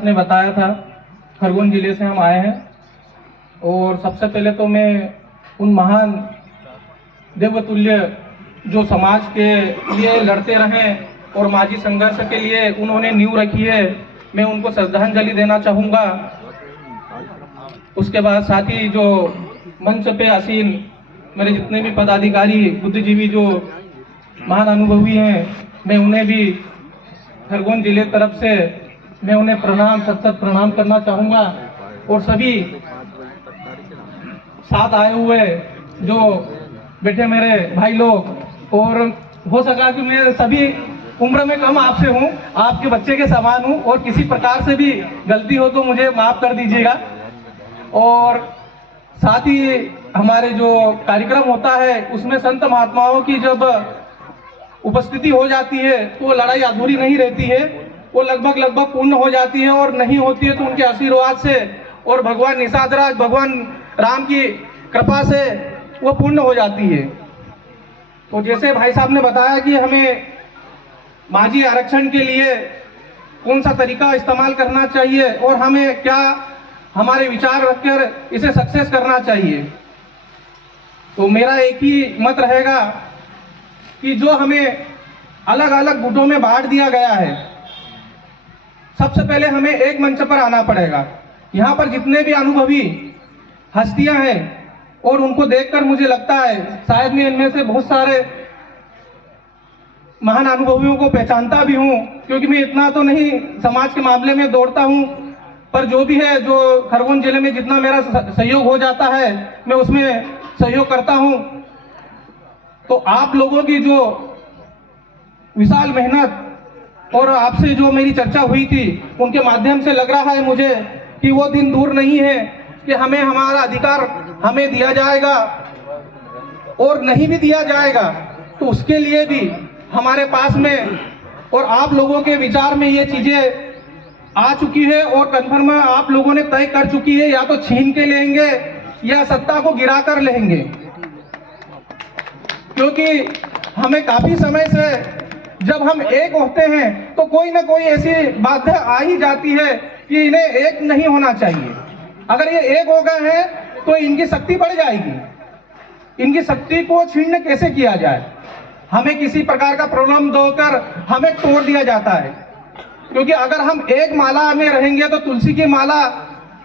आपने बताया था, खरगोन जिले से हम आए हैं। और सबसे पहले तो मैं उन महान देवतुल्य जो समाज के लिए लड़ते रहें और माझी संघर्ष के लिए उन्होंने नींव रखी है, मैं उनको श्रद्धांजलि देना चाहूँगा। उसके बाद साथ ही जो मंच पे आसीन मेरे जितने भी पदाधिकारी बुद्धिजीवी जो महान अनुभवी हैं, मैं उन्हें भी खरगोन जिले तरफ से मैं उन्हें प्रणाम, सत प्रणाम करना चाहूँगा। और सभी साथ आए हुए जो बैठे मेरे भाई लोग, और हो सका कि मैं सभी उम्र में कम आपसे हूँ, आपके बच्चे के समान हूँ, और किसी प्रकार से भी गलती हो तो मुझे माफ कर दीजिएगा। और साथ ही हमारे जो कार्यक्रम होता है उसमें संत महात्माओं की जब उपस्थिति हो जाती है तो लड़ाई अधूरी नहीं रहती है, वो लगभग पूर्ण हो जाती है। और नहीं होती है तो उनके आशीर्वाद से और भगवान निषादराज भगवान राम की कृपा से वो पूर्ण हो जाती है। तो जैसे भाई साहब ने बताया कि हमें माझी आरक्षण के लिए कौन सा तरीका इस्तेमाल करना चाहिए और हमें क्या हमारे विचार रखकर इसे सक्सेस करना चाहिए, तो मेरा एक ही मत रहेगा कि जो हमें अलग अलग गुटों में बांट दिया गया है, सबसे पहले हमें एक मंच पर आना पड़ेगा। यहाँ पर जितने भी अनुभवी हस्तियां हैं और उनको देखकर मुझे लगता है शायद मैं इनमें से बहुत सारे महान अनुभवियों को पहचानता भी हूँ, क्योंकि मैं इतना तो नहीं समाज के मामले में दौड़ता हूँ, पर जो भी है, जो खरगोन जिले में जितना मेरा सहयोग हो जाता है मैं उसमें सहयोग करता हूँ। तो आप लोगों की जो विशाल मेहनत और आपसे जो मेरी चर्चा हुई थी उनके माध्यम से लग रहा है मुझे कि वो दिन दूर नहीं है कि हमें हमारा अधिकार हमें दिया जाएगा, और नहीं भी दिया जाएगा तो उसके लिए भी हमारे पास में और आप लोगों के विचार में ये चीजें आ चुकी है और कन्फर्म आप लोगों ने तय कर चुकी है, या तो छीन के लेंगे या सत्ता को गिरा कर लेंगे। क्योंकि हमें काफी समय से जब हम एक होते हैं तो कोई ना कोई ऐसी बाधा आ ही जाती है कि इन्हें एक नहीं होना चाहिए। अगर ये एक हो गए हैं तो इनकी शक्ति बढ़ जाएगी। इनकी शक्ति को छीन कैसे किया जाए, हमें किसी प्रकार का प्रॉब्लम देकर हमें तोड़ दिया जाता है। क्योंकि अगर हम एक माला में रहेंगे तो तुलसी की माला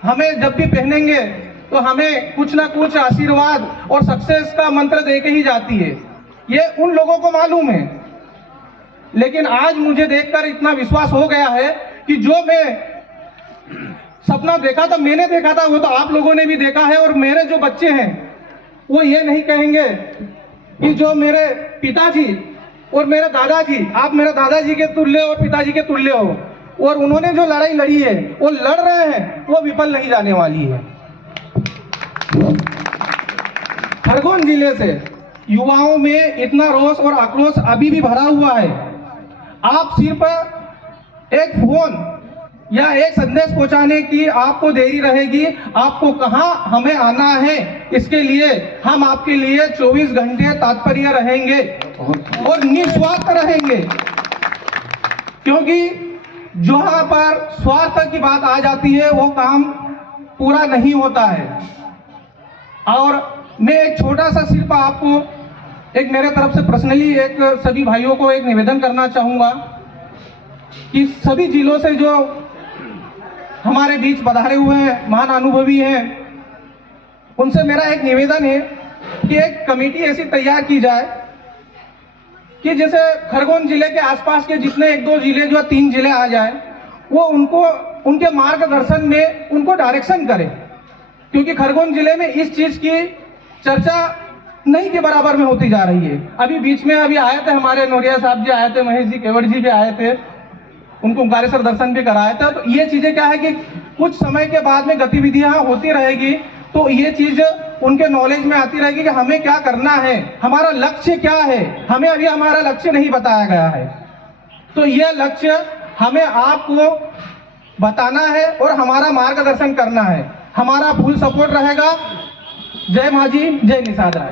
हमें जब भी पहनेंगे तो हमें कुछ ना कुछ आशीर्वाद और सक्सेस का मंत्र देके ही जाती है। ये उन लोगों को मालूम है, लेकिन आज मुझे देखकर इतना विश्वास हो गया है कि जो मैं सपना देखा था, मैंने देखा था, वो तो आप लोगों ने भी देखा है। और मेरे जो बच्चे हैं वो ये नहीं कहेंगे कि जो मेरे पिताजी और मेरे दादाजी, आप मेरे दादाजी के तुल्य और पिताजी के तुल्य हो, और उन्होंने जो लड़ाई लड़ी है वो लड़ रहे हैं, वो विफल नहीं जाने वाली है। खरगोन जिले से युवाओं में इतना रोष और आक्रोश अभी भी भरा हुआ है। आप सिर्फ एक फोन या एक संदेश पहुंचाने की आपको देरी रहेगी, आपको कहां हमें आना है इसके लिए हम आपके लिए 24 घंटे तत्पर रहेंगे और निस्वार्थ रहेंगे। क्योंकि जहां पर स्वार्थ की बात आ जाती है वो काम पूरा नहीं होता है। और मैं एक छोटा सा सिर्फ आपको एक मेरे तरफ से पर्सनली एक सभी भाइयों को एक निवेदन करना चाहूंगा कि सभी जिलों से जो हमारे बीच पधारे हुए हैं महान अनुभवी हैं, उनसे मेरा एक निवेदन है कि एक कमेटी ऐसी तैयार की जाए कि जैसे खरगोन जिले के आसपास के जितने एक दो जिले जो 3 जिले आ जाए, वो उनको उनके मार्गदर्शन में उनको डायरेक्शन करें। क्योंकि खरगोन जिले में इस चीज की चर्चा नहीं के बराबर में होती जा रही है। अभी बीच में अभी आए थे हमारे नोरिया साहब जी आए थे, महेश जी केवट जी भी आए थे, उनको ओंकारेश्वर दर्शन भी कराया था। तो ये चीजें क्या है कि कुछ समय के बाद में गतिविधियां होती रहेगी तो ये चीज उनके नॉलेज में आती रहेगी कि हमें क्या करना है, हमारा लक्ष्य क्या है। हमें अभी हमारा लक्ष्य नहीं बताया गया है, तो यह लक्ष्य हमें आपको बताना है और हमारा मार्गदर्शन करना है। हमारा फुल सपोर्ट रहेगा। जय माझी, जय निषाद राय।